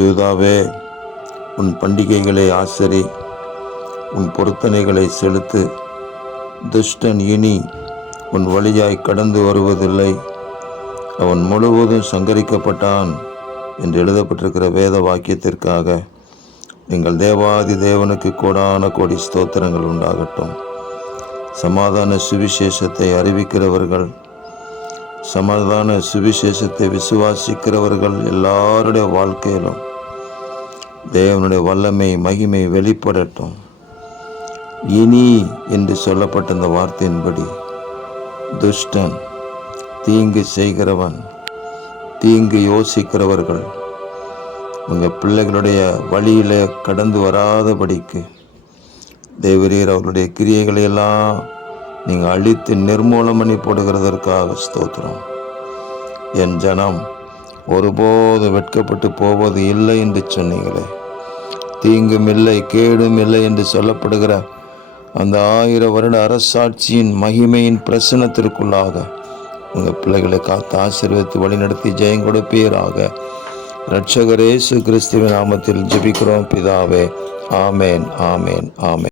யூதாவே, உன் பண்டிகைகளை ஆசரி, உன் பொருத்தனைகளை செலுத்து. துஷ்டன் இனி உன் வழியாய் கடந்து வருவதில்லை. அவன் முழுவதும் சங்கரிக்கப்பட்டான் என்று எழுதப்பட்டிருக்கிற வேத வாக்கியத்திற்காக நீங்கள் தேவாதி தேவனுக்கு கோடான கோடி ஸ்தோத்திரங்கள் உண்டாகட்டும். சமாதான சுவிசேஷத்தை அறிவிக்கிறவர்கள், சமாதான சுவிசேஷத்தை விசுவாசிக்கிறவர்கள் எல்லாருடைய வாழ்க்கையிலும் தேவனுடைய வல்லமை மகிமை வெளிப்படட்டும். இனி என்று சொல்லப்பட்ட இந்த வார்த்தையின்படி துஷ்டன், தீங்கு செய்கிறவன், தீங்கு யோசிக்கிறவர்கள் உங்கள் பிள்ளைகளுடைய வழியில் கடந்து வராதபடிக்கு தேவரீர் அவர்களுடைய கிரியைகளை எல்லாம் நீங்கள் அழித்து நிர்மூலம் பண்ணி போடுகிறதற்காக ஸ்தோத்திரம். என் ஜனம் ஒருபோது வெட்கப்பட்டு போவது இல்லை என்று சொன்னீங்களே. தீங்கும் இல்லை கேடும் இல்லை என்று சொல்லப்படுகிற அந்த 1000 வருட அரசாட்சியின் மகிமையின் பிரசனத்திற்குள்ளாக உங்கள் பிள்ளைகளை காத்து ஆசீர்வதித்து வழிநடத்தி ஜெயம் கொடுப்பீராக. இரட்சகர் இயேசு கிறிஸ்துவின் நாமத்தில் ஜெபிக்கிறோம் பிதாவே. ஆமேன், ஆமேன், ஆமேன்.